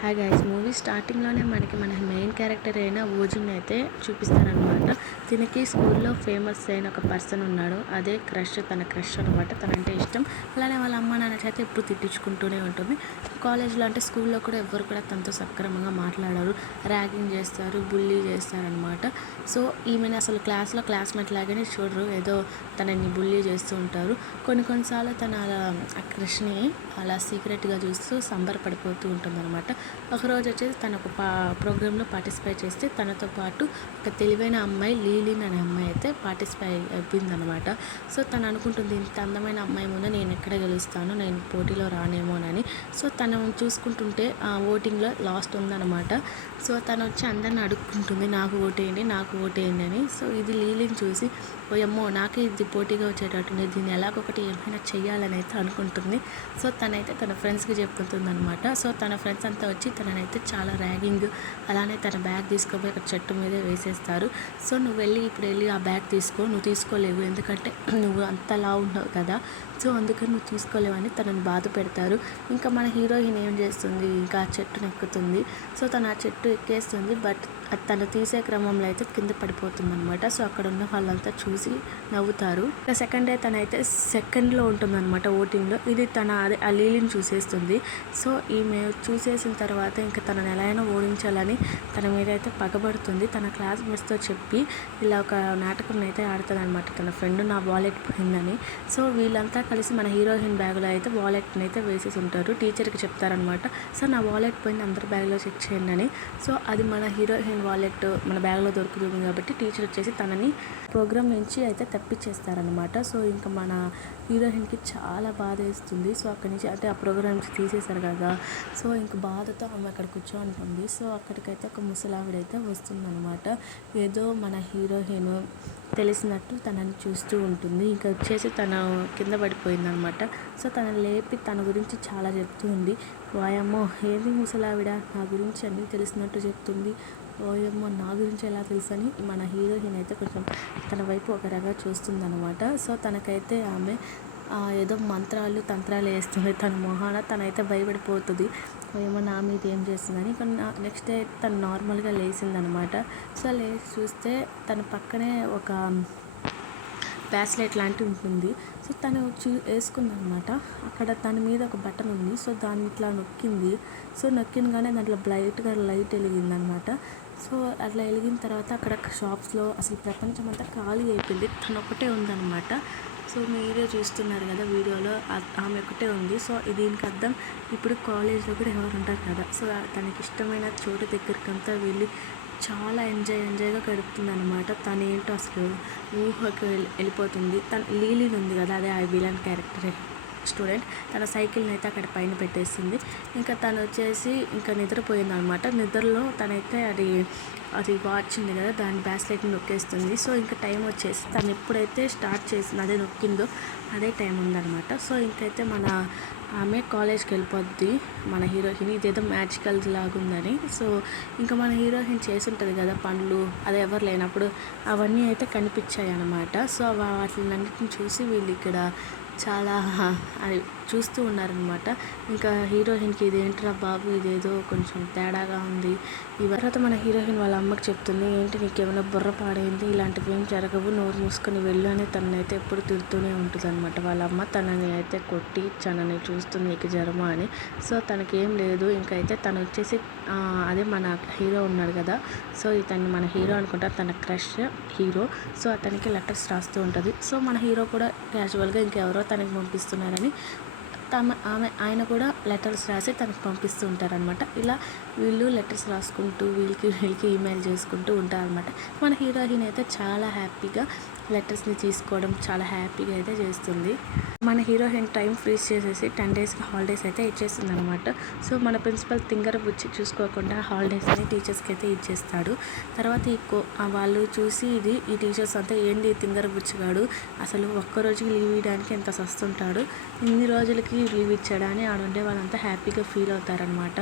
Hi guys, movie స్టార్టింగ్లోనే మన main character అయిన ఓజుని అయితే చూపిస్తారనమాట. దీనికి స్కూల్లో ఫేమస్ అయిన ఒక పర్సన్ ఉన్నాడు, అదే తన క్రష్ అనమాట. తనంటే ఇష్టం. అలానే వాళ్ళ అమ్మ నాన్న చేత ఎప్పుడు తిట్టించుకుంటూనే ఉంటుంది. కాలేజ్లో అంటే స్కూల్లో కూడా ఎవ్వరు కూడా తనతో సక్రమంగా మాట్లాడారు, ర్యాగింగ్ చేస్తారు, బుల్లీ చేస్తారనమాట. సో ఈమెను అసలు క్లాస్లో క్లాస్మేట్ లాగానే చూడరు, ఏదో తనని బుల్లీ చేస్తూ ఉంటారు. కొన్నిసార్లు తన ఆ క్రష్ని అలా సీక్రెట్గా చూస్తూ సంబరపడిపోతూ ఉంటుంది అనమాట. ఒకరోజు వచ్చేసి తను ఒక ప్రోగ్రాంలో పార్టిసిపేట్ చేస్తే తనతో పాటు ఒక తెలివైన అమ్మాయి లీలిన్ అనే అమ్మాయి అయితే పార్టిసిపేట్ అయిపోయిందనమాట. సో తను అనుకుంటుంది, ఇంత అందమైన అమ్మాయి ముందు నేను ఎక్కడ గెలుస్తాను, నేను పోటీలో రానేమోనని. సో తను చూసుకుంటుంటే ఆ ఓటింగ్లో లాస్ట్ ఉందన్నమాట. సో తను వచ్చి అందరిని అడుక్కుంటుంది, నాకు ఓటేయండి అని. సో ఇది లీలిన్ చూసి, ఓయమ్మో నాకే ఇది పోటీగా వచ్చేటట్టుంది, దీన్ని ఎలాగొకటి ఏమైనా చెయ్యాలని అయితే అనుకుంటుంది. సో తనైతే తన ఫ్రెండ్స్కి చెప్పుతుంది అనమాట. సో తన ఫ్రెండ్స్ అంతా వచ్చి తననైతే చాలా ర్యాగింగ్, అలానే తన బ్యాగ్ తీసుకుపోయి ఒక చెట్టు మీదే వేసేస్తారు. సో నువ్వు ఇప్పుడు వెళ్ళి ఆ బ్యాగ్ తీసుకో, నువ్వు తీసుకోలేవు ఎందుకంటే నువ్వు అంతలా ఉన్నావు కదా, సో అందుకని నువ్వు తీసుకోలేవని తనని బాధ పెడతారు. ఇంకా మన హీరోయిన్ ఏం చేస్తుంది, ఇంకా ఆ చెట్టును ఎక్కుతుంది. సో తను ఆ చెట్టు ఎక్కేస్తుంది, బట్ తను తీసే క్రమంలో అయితే కింద పడిపోతుంది అనమాట. సో అక్కడ ఉన్న వాళ్ళంతా చూసి నవ్వుతారు. ఇంకా సెకండ్ డే తనైతే సెకండ్లో ఉంటుందన్నమాట ఓటింగ్లో. ఇది అదే ఆ లీలిని చూసేస్తుంది. సో ఈమె చూసేసిన తర్వాత ఇంకా తనని ఎలా అయినా ఓడించాలని తన మీద అయితే పగబడుతుంది. తన క్లాస్మేట్స్తో చెప్పి ఇలా ఒక నాటకం అయితే ఆడుతుంది అనమాట. తన ఫ్రెండ్ నా వాలెట్ పోయిందని. సో వీళ్ళంతా కలిసి మన హీరోయిన్ బ్యాగ్లో అయితే వాలెట్ని అయితే వేసేసి ఉంటారు. టీచర్కి చెప్తారనమాట, సో నా వాలెట్ పోయింది, అందరి బ్యాగ్లో చెక్ చేయండి అని. సో అది మన హీరోయిన్ వాలెట్ మన బ్యాగ్లో దొరుకుతుంది కాబట్టి టీచర్ వచ్చేసి తనని ప్రోగ్రామ్ నుంచి అయితే తప్పించేస్తారనమాట. సో ఇంకా మన హీరోయిన్కి చాలా బాధ వేస్తుంది. సో అక్కడి నుంచి అంటే ఆ ప్రోగ్రామ్ నుంచి తీసేశారు కదా, సో ఇంక బాధతో ఆమె అక్కడ కూర్చోంటుంది. సో అక్కడికైతే ఒక ముసలావిడైతే వస్తుందన్నమాట. ఏదో మన హీరోయిన్ తెలిసినట్టు తనని చూస్తూ ఉంటుంది. ఇంకా వచ్చేసి తన కింద పడిపోయిందనమాట. సో తనని లేపి తన గురించి చాలా చెప్తూ ఉంది. వాయమ్మో ఏది ముసలావిడ నా గురించి అన్నీ తెలిసినట్టు చెప్తుంది, ఓయమ్మో నా గురించి ఎలా తెలుసు అని మన హీరోయిన్ అయితే కొంచెం తన వైపు ఒక రకంగా చూస్తుందన్నమాట. సో తనకైతే ఆమె ఏదో మంత్రాలు తంత్రాలు వేస్తుంది తన మొహాన. తనైతే భయపడిపోతుంది, ఏమో నా మీద ఏం చేస్తుందని. కానీ నెక్స్ట్ డే తను నార్మల్గా లేచిందనమాట. సో లేచి చూస్తే తన పక్కనే ఒక బ్రాస్లెట్ లాంటివి ఉంటుంది. సో తను వేసుకుందనమాట. అక్కడ తన మీద ఒక బటన్ ఉంది. సో దాన్ని ఇట్లా నొక్కింది. సో నొక్కినగానే దాంట్లో బ్రైట్గా లైట్ వెలిగిందనమాట. సో అట్లా వెలిగిన తర్వాత అక్కడ షాప్స్లో అసలు ప్రపంచం అంతా ఖాళీ అయిపోయింది, తను ఒకటే ఉందన్నమాట. సో మీరే చూస్తున్నారు కదా వీడియోలో, ఆమె ఒకటే ఉంది. సో దీనికి అర్థం ఇప్పుడు కాలేజ్లో కూడా ఎవరు ఉంటారు కదా, సో తనకి ఇష్టమైన చోటు దగ్గరికంతా వెళ్ళి చాలా ఎంజాయ్గా గడుపుతుంది అనమాట. తను ఏంటో అసలు ఊహకు వెళ్ళిపోతుంది. తను లీలిన్ ఉంది కదా, అదే ఆ విలన్ క్యారెక్టర్ స్టూడెంట్, తన సైకిల్ని అయితే అక్కడ పైన పెట్టేస్తుంది. ఇంకా తను వచ్చేసి ఇంకా నిద్రపోయింది అనమాట. నిద్రలో తనైతే అది వాచ్ ఉంది కదా, దాని బ్రాస్లెట్ని నొక్కేస్తుంది. సో ఇంకా టైం వచ్చేసి తను ఎప్పుడైతే స్టార్ట్ చేసింది అదే నొక్కిందో అదే టైం ఉందన్నమాట. సో ఇంకైతే ఆమె కాలేజ్కి వెళ్ళిపోద్ది మన హీరోయిన్, ఇదేదో మ్యాజికల్ లాగుందని. సో ఇంకా మన హీరోయిన్ చేసి ఉంటుంది కదా పనులు, అది ఎవరు లేనప్పుడు అవన్నీ అయితే కనిపించాయి అన్నమాట. సో వాటినన్నిటిని చూసి వీళ్ళు ఇక్కడ చాలా అది చూస్తూ ఉన్నారనమాట. ఇంకా హీరోయిన్కి ఇదేంట్రా బాబు, ఇదేదో కొంచెం తేడాగా ఉంది. ఈ తర్వాత మన హీరోయిన్ వాళ్ళ అమ్మకి చెప్తుంది, ఏంటి నీకేమైనా బుర్ర పాడైంది, ఇలాంటివి ఏం జరగవు, నోరు మూసుకొని వెళ్ళు అని తనైతే ఎప్పుడు తిడుతూనే ఉంటుంది అనమాట. వాళ్ళ అమ్మ తనని అయితే కొట్టి తనని చూస్తుంది, నీకు జ్వరమా అని. సో తనకేం లేదు. ఇంకైతే తను వచ్చేసి అదే మన హీరో ఉన్నాడు కదా, సో ఇతన్ని మన హీరో అనుకుంటారు, తన క్రష్ హీరో. సో అతనికి లెటర్స్ రాస్తూ ఉంటుంది. సో మన హీరో కూడా క్యాజువల్గా ఇంకెవరో తనకి పంపిస్తున్నారని ఆయన కూడా లెటర్స్ రాసి తనకు పంపిస్తూ ఉంటారనమాట. ఇలా వీళ్ళు లెటర్స్ రాసుకుంటూ వీళ్ళకి ఈమెయిల్ చేసుకుంటూ ఉంటారనమాట. మన హీరోయిన్ అయితే చాలా హ్యాపీగా లెటర్స్ని తీసుకోవడం చాలా హ్యాపీగా అయితే చేస్తుంది. మన హీరోయిన్ టైం ఫ్రీజ్ చేసేసి 10 డేస్కి హాలిడేస్ అయితే ఇచ్చేస్తుంది అనమాట. సో మన ప్రిన్సిపల్ తింగర బుచ్చి చూసుకోకుండా హాలిడేస్ అని టీచర్స్కి అయితే ఇచ్చేస్తాడు. తర్వాత వాళ్ళు చూసి ఈ టీచర్స్ అంతా ఏంటి తింగర బుచ్చిగాడు అసలు ఒక్కరోజుకి లీవ్ ఇవ్వడానికి ఎంత సస్తుంటాడు, ఇన్ని రోజులకి లీవ్ ఇచ్చాడా అని ఆడుండే వాళ్ళంతా హ్యాపీగా ఫీల్ అవుతారనమాట.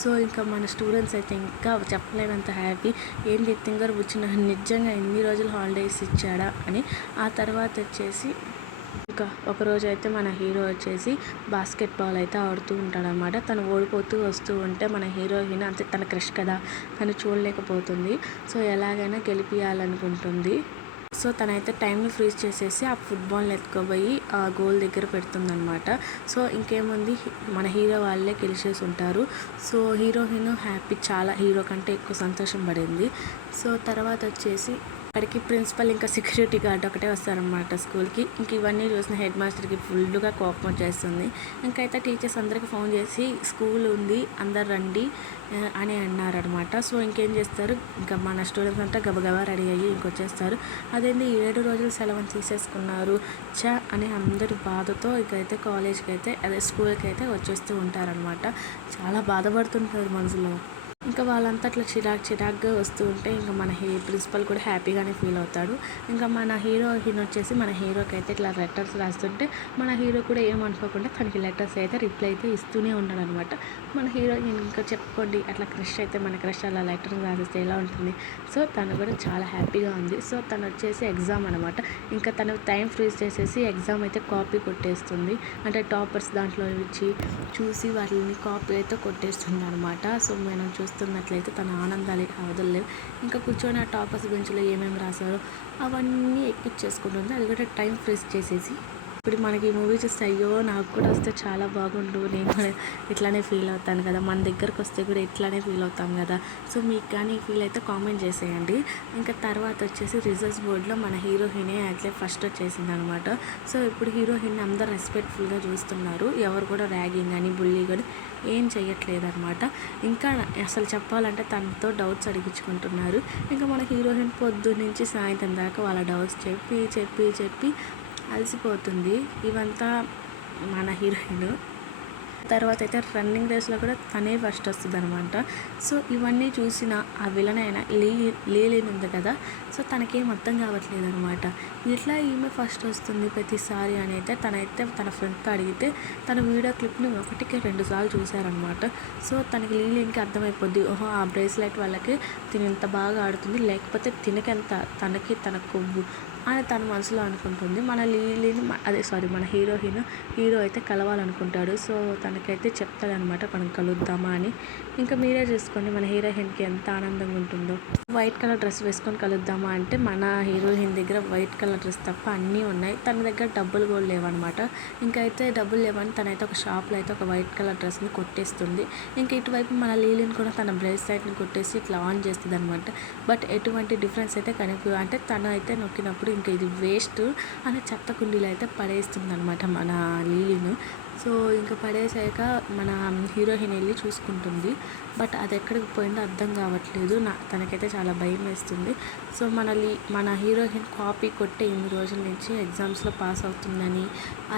సో ఇంకా మన స్టూడెంట్స్ అయితే ఇంకా చెప్పలేనంత హ్యాపీ, ఏంటి తింగర బుచ్చి నిజంగా ఎన్ని రోజులు హాలిడేస్ ఇచ్చాడా అని. ఆ తర్వాత వచ్చేసి ఇక ఒకరోజు అయితే మన హీరో వచ్చేసి బాస్కెట్బాల్ అయితే ఆడుతూ ఉంటాడనమాట. తను ఓడిపోతూ వస్తూ ఉంటే మన హీరోయిన్ అంటే తన క్రష్ కదా, తను చూడలేకపోతుంది. సో ఎలాగైనా గెలిపియాలనుకుంటుంది. సో తనైతే టైంని ఫ్రీజ్ చేసేసి ఆ ఫుట్బాల్ని ఎత్తుకోబోయి ఆ గోల్ దగ్గర పెడుతుందనమాట. సో ఇంకేముంది, మన హీరో వాళ్ళే గెలిచేసి ఉంటారు. సో హీరోయిన్ హ్యాపీ, చాలా హీరో కంటే ఎక్కువ సంతోషం పడింది. సో తర్వాత వచ్చేసి అక్కడికి ప్రిన్సిపల్ ఇంకా సెక్యూరిటీ గార్డ్ ఒకటే వస్తారనమాట స్కూల్కి. ఇంక ఇవన్నీ చూసిన హెడ్ మాస్టర్కి ఫుల్గా కోపం వచ్చేస్తుంది. ఇంకైతే టీచర్స్ అందరికి ఫోన్ చేసి స్కూల్ ఉంది అందరు రండి అని అన్నారనమాట. సో ఇంకేం చేస్తారు, ఇంకా మన స్టూడెంట్స్ అంతా గబగబా రెడీ అయ్యి ఇంకొచ్చేస్తారు. అదేంటి 7 రోజులు సెలవుని తీసేసుకున్నారు అని అందరి బాధతో ఇంకైతే కాలేజ్కి అయితే అదే స్కూల్కి అయితే వచ్చేస్తూ ఉంటారనమాట. చాలా బాధపడుతుంటారు మనసులో. ఇంకా వాళ్ళంతా అట్లా చిరాగ్గా వస్తూ ఉంటే ఇంకా మన ప్రిన్సిపల్ కూడా హ్యాపీగానే ఫీల్ అవుతాడు. ఇంకా మన హీరోయిన్ వచ్చేసి మన హీరోకి అయితే ఇట్లా లెటర్స్ రాస్తుంటే మన హీరో కూడా ఏమనుకోకుండా తనకి లెటర్స్ అయితే రిప్లై అయితే ఇస్తూనే ఉన్నాడు అనమాట. మన హీరోయిన్ ఇంకా చెప్పుకోండి అట్లా క్రష్ అయితే మన క్రష్ అలా లెటర్ రాసిస్తే ఎలా ఉంటుంది. సో తను కూడా చాలా హ్యాపీగా ఉంది. సో తను వచ్చేసి ఎగ్జామ్ అనమాట. ఇంకా తను టైం ఫ్రీజ్ చేసేసి ఎగ్జామ్ అయితే కాపీ కొట్టేస్తుంది. అంటే టాపర్స్ దాంట్లో ఇచ్చి చూసి వాళ్ళని కాపీ అయితే కొట్టేస్తుంది అనమాట. సో మనం చూస్తున్నట్లయితే తన ఆనందాలు అవదలేవు. ఇంకా కూర్చొని ఆ టాపర్స్ బెంచ్లో ఏమేమి రాశారో అవన్నీ ఎక్కిచ్చేసుకుంటుంది. అది కూడా టైం ఫ్రీజ్ చేసేసి. ఇప్పుడు మనకి ఈ మూవీ చూస్తే అయ్యో నాకు కూడా వస్తే చాలా బాగుండు, నేను ఇట్లానే ఫీల్ అవుతాను కదా, మన దగ్గరకు వస్తే కూడా ఇట్లానే ఫీల్ అవుతాం కదా. సో మీకు కానీ ఫీల్ అయితే కామెంట్ చేసేయండి. ఇంకా తర్వాత వచ్చేసి రిజల్ట్స్ బోర్డులో మన హీరోయినే అట్లే ఫస్ట్ వచ్చేసింది అనమాట. సో ఇప్పుడు హీరోయిన్ అందరూ రెస్పెక్ట్ఫుల్గా చూస్తున్నారు. ఎవరు కూడా ర్యాగింగ్ అని బుల్లీ కానీ ఏం చెయ్యట్లేదు అనమాట. ఇంకా అసలు చెప్పాలంటే తనతో డౌట్స్ అడిగించుకుంటున్నారు. ఇంకా మన హీరోయిన్ పొద్దు నుంచి సాయంత్రం దాకా వాళ్ళ డౌట్స్ చెప్పి అలసిపోతుంది. ఇవంతా మన హీరోయిన్. తర్వాత అయితే రన్నింగ్ రేస్లో కూడా తనే ఫస్ట్ వస్తుంది అనమాట. సో ఇవన్నీ చూసిన ఆ విలన్ అయిన లీలిన్ ఉంది కదా, సో తనకేం అర్థం కావట్లేదు అనమాట. ఇట్లా ఈమె ఫస్ట్ వస్తుంది ప్రతిసారి అని అయితే తనైతే తన ఫ్రెండ్తో అడిగితే తన వీడియో క్లిప్ని 1-2 సార్లు చూశారనమాట. సో తనకి లీలిన్కి అర్థమైపోద్ది, ఓహో ఆ బ్రేస్లెట్ వాళ్ళకి తిని ఇంత బాగా ఆడుతుంది, లేకపోతే తినకెంత తనకి తన కొవ్వు అని తన మనసులో అనుకుంటుంది. మన మన హీరో అయితే కలవాలనుకుంటాడు. సో తనకైతే చెప్తాడనమాట మనం కలుద్దామా అని. ఇంకా మీరే చూసుకోండి మన హీరోయిన్కి ఎంత ఆనందంగా ఉంటుందో. వైట్ కలర్ డ్రెస్ వేసుకొని కలుద్దామా అంటే మన హీరోయిన్ దగ్గర వైట్ కలర్ డ్రెస్ తప్ప అన్నీ ఉన్నాయి. తన దగ్గర డబ్బులు కూడా లేవన్నమాట. ఇంకా అయితే డబ్బులు లేవని తనైతే ఒక షాప్లో అయితే ఒక వైట్ కలర్ డ్రెస్ని కొట్టేస్తుంది. ఇంకా ఇటువైపు మన లీలిన్ కూడా తన బ్రేస్లెట్ని కొట్టేసి ఇట్లా ఆన్ చేస్తుంది అనమాట. బట్ ఎటువంటి డిఫరెన్స్ అయితే అంటే తను అయితే నొక్కినప్పుడు ఇంకా ఇది వేస్ట్ అని చెత్త కుండీలు అయితే పడేస్తుంది అనమాట మన లీలిన్. సో ఇంకా పడేసాక మన హీరోయిన్ వెళ్ళి చూసుకుంటుంది. బట్ అది ఎక్కడికి పోయిందో అర్థం కావట్లేదు. తనకైతే చాలా భయం వేస్తుంది. సో మన హీరోయిన్ కాపీ కొట్టే ఇన్ని రోజుల నుంచి ఎగ్జామ్స్లో పాస్ అవుతుందని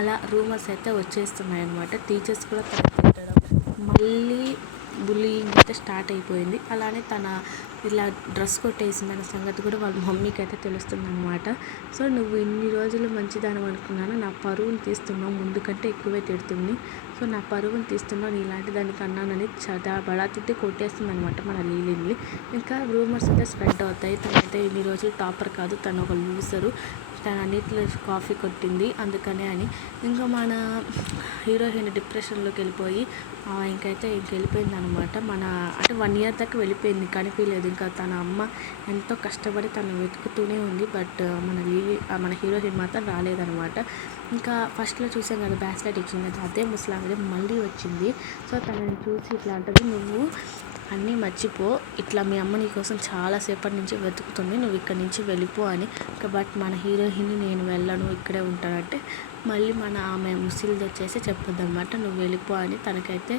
అలా రూమర్స్ అయితే వచ్చేస్తున్నాయి అనమాట. టీచర్స్ కూడా తనకి మళ్ళీ బుల్లింగ్ అయితే స్టార్ట్ అయిపోయింది. అలానే తన ఇలా డ్రెస్ కొట్టేసిందన్న సంగతి కూడా వాళ్ళ మమ్మీకి అయితే తెలుస్తుంది అనమాట. సో నువ్వు ఇన్ని రోజులు మంచిదానం అనుకున్నాను, నా పరువుని తీస్తున్నావు, ముందు కంటే ఎక్కువే తిడుతుంది. సో నా పరువుని తీస్తున్నావు, నీ ఇలాంటి దానికి అన్నానని బడా తిట్టి కొట్టేస్తుంది అనమాట మన లీలిని. ఇంకా రూమర్స్ అయితే స్ప్రెడ్ అవుతాయి. తనైతే ఇన్ని రోజులు టాపర్ కాదు, తను ఒక లూజరు, తను అన్నిట్లో కాఫీ కొట్టింది అందుకనే అని. ఇంకా మన హీరోయిన్ డిప్రెషన్లోకి వెళ్ళిపోయి ఇంకైతే వెళ్ళిపోయింది అనమాట. అంటే 1 year దాకా వెళ్ళిపోయింది, కనిపించలేదు. ఇంకా తన అమ్మ ఎంతో కష్టపడి తను వెతుకుతూనే ఉంది. బట్ మన హీరోయిన్ మాత్రం రాలేదనమాట. ఇంకా ఫస్ట్లో చూసాం కదా బ్రాస్లెట్ ఇచ్చింది, అదే ముసలాంగదే మళ్ళీ వచ్చింది. సో తనని చూసి ఇట్లా అంటది, నువ్వు అన్నీ మర్చిపో, ఇట్లా మీ అమ్మ నీ కోసం చాలాసేపటి నుంచి వెతుకుతుంది, నువ్వు ఇక్కడి నుంచి వెళ్ళిపో అని. బట్ మన హీరోయిన్ నేను వెళ్ళను ఇక్కడే ఉంటానంటే మళ్ళీ ఆమె ముసిల్ది వచ్చేసి చెప్పొద్దన్నమాట, నువ్వు వెళ్ళిపో అని తనకైతే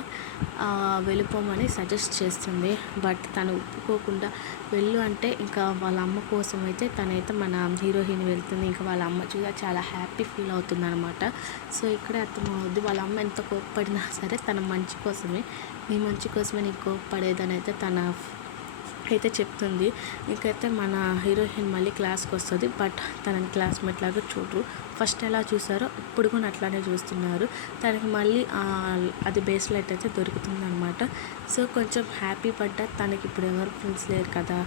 వెళ్ళిపోమని సజెస్ట్ చేస్తుంది. బట్ తను ఒప్పుకోకుండా వెళ్ళు అంటే ఇంకా వాళ్ళ అమ్మ కోసం అయితే తనైతే మన హీరోయిన్ వెళ్తుంది. ఇంకా వాళ్ళ అమ్మ చూసి చాలా హ్యాపీ ఫీల్ అవుతుంది అనమాట. సో ఇక్కడే అర్థమవుద్ది వాళ్ళ అమ్మ ఎంత కోప్పడినా సరే తన మంచి కోసమే, నీ మంచి కోసమే నీకు కోప్పడేదని అయితే తన అయితే చెప్తుంది. ఇంకైతే మన హీరోయిన్ మళ్ళీ క్లాస్కి వస్తుంది. బట్ తనని క్లాస్మేట్ లాగా చూడరు, ఫస్ట్ ఎలా చూసారో ఇప్పుడు కూడా అట్లానే చూస్తున్నారు. తనకి మళ్ళీ అది బ్రేస్లెట్ అయితే దొరుకుతుందనమాట. సో కొంచెం హ్యాపీ పడ్డా, తనకి ఇప్పుడు ఎవరు ఫ్రెండ్స్ లేరు కదా,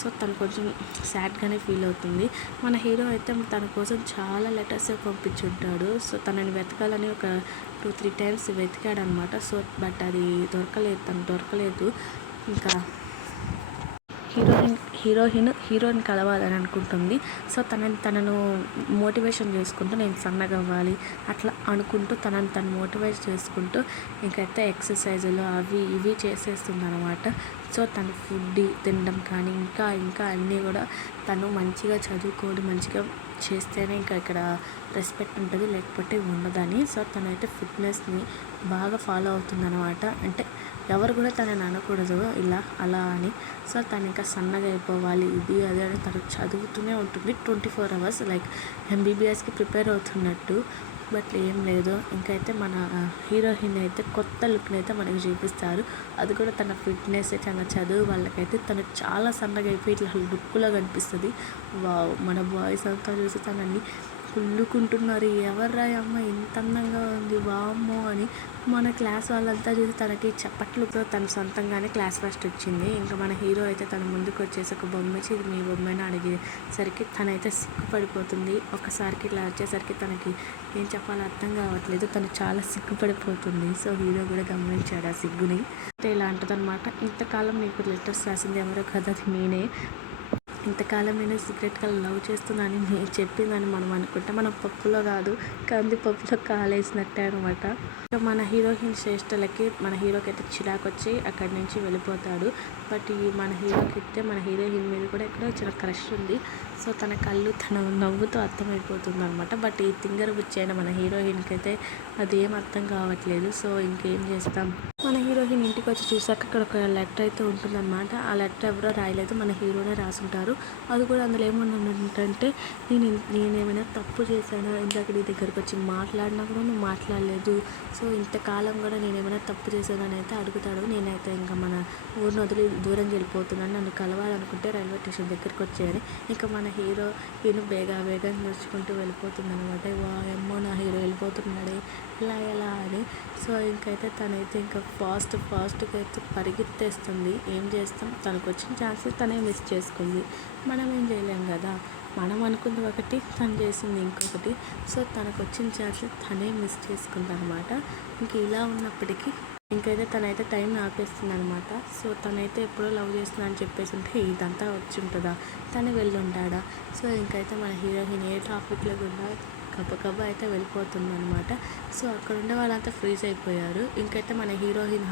సో తను కొంచెం సాడ్గానే ఫీల్ అవుతుంది. మన హీరో అయితే తన కోసం చాలా లెటర్స్ పంపించుంటాడు. సో తనని వెతకాలని ఒక 2-3 టైమ్స్ వెతికాడనమాట. సో బట్ అది దొరకలేదు. ఇంకా హీరోయిన్ కలవాలని అనుకుంటుంది. సో తనను మోటివేషన్ చేసుకుంటూ నేను సన్నగా అవ్వాలి అట్లా అనుకుంటూ తను మోటివేట్ చేసుకుంటూ ఇంకైతే ఎక్సర్సైజులు అవి ఇవి చేసేస్తుంది అనమాట. సో తను ఫుడ్ తినడం కానీ ఇంకా అన్నీ కూడా తను మంచిగా చదువుకోవడం మంచిగా చేస్తేనే ఇంకా ఇక్కడ రెస్పెక్ట్ ఉంటుంది, లేకపోతే ఉండదని. సో తనైతే ఫిట్నెస్ని బాగా ఫాలో అవుతుందన్నమాట. అంటే ఎవరు కూడా తనని అనకూడదు ఇలా అలా అని. సో తను ఇంకా సన్నగా అయిపోవాలి ఇది అది అని తను చదువుతూనే ఉంటుంది 24 hours, లైక్ MBBSకి ప్రిపేర్ అవుతున్నట్టు. బట్ ఏం లేదు. ఇంకైతే మన హీరోయిన్ అయితే కొత్త లుక్ని అయితే మనకి చూపిస్తారు. అది కూడా తన ఫిట్నెస్, తన చదువు వాళ్ళకైతే తను చాలా సన్నగా అయిపోయి ఇట్లా లుక్లా కనిపిస్తుంది. వావ్, మన బాయ్స్ అంతా చూసి తనని కుళ్ళుకుంటున్నారు, ఎవర్రా అమ్మ ఇంత అందంగా ఉంది వామ్మో అని. మన క్లాస్ వాళ్ళంతా చూసి తనకి చప్పట్లుతో తన సొంతంగానే క్లాస్ ఫస్ట్ వచ్చింది. ఇంకా మన హీరో అయితే తన ముందుకు వచ్చేసి ఒక బొమ్మ ఇచ్చి ఇది మీ బొమ్మని అడిగేసరికి తనైతే సిగ్గుపడిపోతుంది. ఒకసారికి ఇట్లా వచ్చేసరికి తనకి ఏం చెప్పాలో అర్థం కావట్లేదు, తను చాలా సిగ్గుపడిపోతుంది. సో హీరో కూడా గమనించాడు ఆ సిగ్గుని. అంటే ఇలా అంటదనమాట, ఇంతకాలం నీకు లెటర్స్ రాసింది ఎవరో కదా, అది నేనే. ఇంతకాలం నేను సీక్రెట్గా లవ్ చేస్తున్నానని నేను చెప్పిందని మనం అనుకుంటే మనం పప్పులో కాదు కందిపప్పులో కాలేసినట్టే అనమాట. మన హీరోయిన్ చేష్టలకి మన హీరోకి అయితే చిరాకు వచ్చి అక్కడి నుంచి వెళ్ళిపోతాడు. బట్ మన హీరోకి అయితే మన హీరోయిన్ మీద కూడా ఎక్కడో చిన్న క్రష్ ఉంది. సో తన కళ్ళు తన నవ్వుతో అర్థమైపోతుంది అనమాట. బట్ ఈ తింగర్ బుచ్చి అయిన మన హీరోయిన్కి అయితే అది ఏం అర్థం కావట్లేదు. సో ఇంకేం చేస్తాం, మన హీరోయిన్ ఇంటికి వచ్చి చూసాక అక్కడ ఒక లెటర్ అయితే ఉంటుందన్నమాట. ఆ లెటర్ ఎవరో రాయలేదు, మన హీరోనే రాసుంటారు. అది కూడా అందులో ఏమన్నా నేనేమైనా తప్పు చేశానా, ఇందాక నీ దగ్గరికి వచ్చి మాట్లాడినా కూడా నువ్వు మాట్లాడలేదు, సో ఇంతకాలం కూడా నేనేమైనా తప్పు చేశానని అయితే అడుగుతాడు. నేనైతే ఇంకా మన ఊరిని వదిలి దూరంగా వెళ్ళిపోతున్నాను, నన్ను కలవాలనుకుంటే రైల్వే స్టేషన్ దగ్గరికి వచ్చాయని. ఇంకా మన హీరోయిన్ వేగా నడుచుకుంటూ వెళ్ళిపోతుంది అనమాట. వాయమ్మో నా హీరో వెళ్ళిపోతున్నాడే ఎలా అని. సో ఇంకైతే తనైతే ఇంకా ఫాస్ట్గా అయితే పరిగెత్తేస్తుంది. ఏం చేస్తాం, తనకు వచ్చిన ఛాన్సెస్ తనే మిస్ చేసుకుంది, మనం ఏం చేయలేం కదా. మనం అనుకుంది ఒకటి, తను చేసింది ఇంకొకటి. సో తనకు వచ్చిన ఛాన్సెస్ తనే మిస్ చేసుకుంది అనమాట. ఇంక ఇలా ఉన్నప్పటికీ ఇంకైతే తనైతే టైం ఆపేస్తుంది అనమాట. సో తనైతే ఎప్పుడో లవ్ చేస్తున్నా అని చెప్పేసి ఉంటే ఇదంతా వచ్చి ఉంటుందా, తను వెళ్ళి ఉంటాడా. సో ఇంకైతే మన హీరోయిన్ ఏ ట్రాఫిక్లో కూడా గబగబ అయితే వెళ్ళిపోతుంది అనమాట. సో అక్కడ ఉండే వాళ్ళంతా ఫ్రీజ్ అయిపోయారు. ఇంకైతే మన హీరోయిన్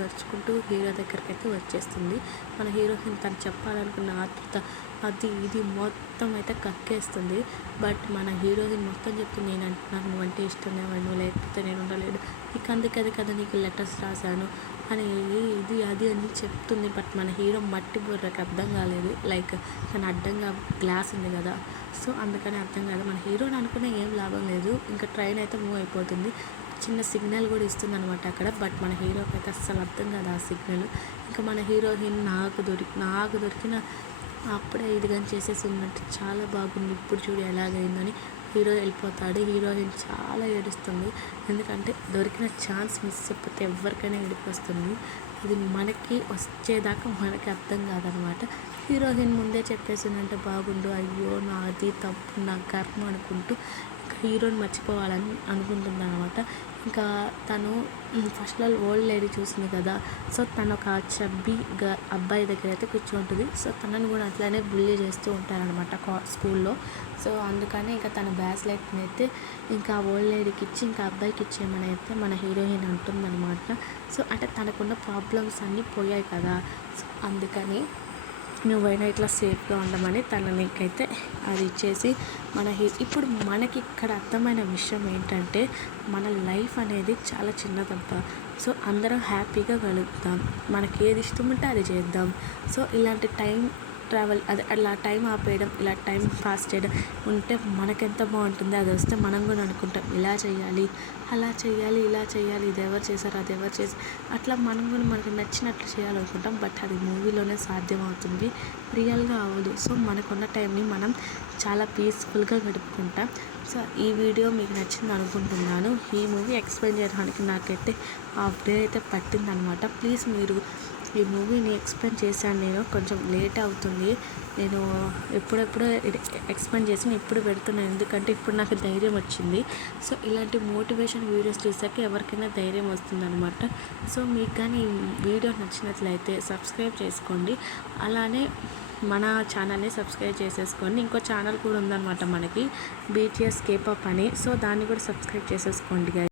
గరుచుకుంటూ హీరో దగ్గరికి అయితే వచ్చేస్తుంది. మన హీరోయిన్ తను చెప్పాలనుకున్న ఆతృత అది ఇది మొత్తం అయితే కక్కేస్తుంది. బట్ మన హీరోయిన్ మొత్తం చెప్తుంది, నాకు నువ్వంటే ఇష్టం నువ్వు లేకపోతే నేను ఉండలేడు, నీకు అందుకది కదా నీకు లెటర్స్ రాశాను అని ఇది అది అని చెప్తుంది. బట్ మన హీరో మట్టి బుర్రకి అర్థం కాలేదు, లైక్ తన అడ్డంగా గ్లాస్ ఉంది కదా, సో అందుకని అర్థం కాదు. మన హీరోని అనుకునే ఏం లాభం లేదు. ఇంకా ట్రైన్ అయితే మూవ్ అయిపోతుంది, చిన్న సిగ్నల్ కూడా ఇస్తుంది అనమాట అక్కడ. బట్ మన హీరోకి అయితే అస్సలు అర్థం కాదు ఆ సిగ్నల్. ఇంకా మన హీరోయిన్ నాకు దొరికిన అప్పుడే ఇది కానీ చేసేసి ఉన్నట్టు చాలా బాగుంది, ఇప్పుడు చూడు ఎలాగైందని హీరో వెళ్ళిపోతాడు. హీరోయిన్ చాలా ఏడుస్తుంది, ఎందుకంటే దొరికిన ఛాన్స్ మిస్ అయిపోతే ఎవరికైనా ఏడిపోస్తుంది. ఇది మనకి వచ్చేదాకా మనకి అర్థం కాదనమాట. హీరోయిన్ ముందే చెప్పేసిందంటే బాగుండు, అయ్యో నాది తప్పు నా కర్మ అనుకుంటూ ఇంకా హీరోని మర్చిపోవాలని అనుకుంటుంది అనమాట. ఇంకా తను ఫస్ట్లో ఓల్డ్ లేడీ చూసింది కదా, సో తను ఒక చబ్బీ అబ్బాయి దగ్గర అయితే కూర్చుంటుంది. సో తనని కూడా అట్లానే బుల్లీ చేస్తూ ఉంటారనమాట స్కూల్లో. సో అందుకని ఇంకా తన బ్యాస్లైట్ని అయితే ఇంకా ఓల్డ్ లేడీకి ఇచ్చి ఇంకా అబ్బాయికి ఇచ్చేయమని అయితే మన హీరోయిన్ అంటుందన్నమాట. సో అంటే తనకున్న ప్రాబ్లమ్స్ అన్నీ పోయాయి కదా, సో అందుకని నువ్వైనా ఇట్లా సేఫ్గా ఉండమని తననికైతే అది ఇచ్చేసి ఇప్పుడు మనకి ఇక్కడ అర్థమైన విషయం ఏంటంటే మన లైఫ్ అనేది చాలా చిన్నదబ్బా. సో అందరం హ్యాపీగా గడుపుతాం, మనకి ఏది ఇష్టం ఉంటే అది చేద్దాం. సో ఇలాంటి టైం ట్రావెల్ అదే అలా టైం ఆపేయడం, ఇలా టైం పాస్ చేయడం ఉంటే మనకెంత బాగుంటుంది. అది వస్తే మనం కూడా అనుకుంటాం ఇలా చేయాలి, అలా చేయాలి, ఇలా చేయాలి, ఇది ఎవరు చేశారు, అది ఎవరు చేశారు, అట్లా మనం కూడా మనకు నచ్చినట్లు చేయాలనుకుంటాం. బట్ అది మూవీలోనే సాధ్యమవుతుంది, రియల్గా అవ్వదు. సో మనకున్న టైంని మనం చాలా పీస్ఫుల్గా గడుపుకుంటాం. సో ఈ వీడియో మీకు నచ్చింది అనుకుంటున్నాను. ఈ మూవీ ఎక్స్ప్లెయిన్ చేయడానికి నాకైతే హాఫ్ డే అయితే పట్టిందనమాట. ప్లీజ్ మీరు ఈ మూవీని ఎక్స్ప్లెయిన్ చేశాను, నేను కొంచెం లేట్ అవుతుంది. నేను ఎప్పుడెప్పుడో ఎక్స్ప్లెయిన్ చేసి ఇప్పుడు పెడుతున్నాను, ఎందుకంటే ఇప్పుడు నాకు ధైర్యం వచ్చింది. సో ఇలాంటి మోటివేషన్ వీడియోస్ చూసాక ఎవరికైనా ధైర్యం వస్తుందన్నమాట. సో మీకు కానీ ఈ వీడియో నచ్చినట్లయితే సబ్స్క్రైబ్ చేసుకోండి. అలానే మన ఛానల్ని సబ్స్క్రైబ్ చేసేసుకోండి. ఇంకో ఛానల్ కూడా ఉందన్నమాట మనకి, BTS K-pop అని. సో దాన్ని కూడా సబ్స్క్రైబ్ చేసేసుకోండి guys.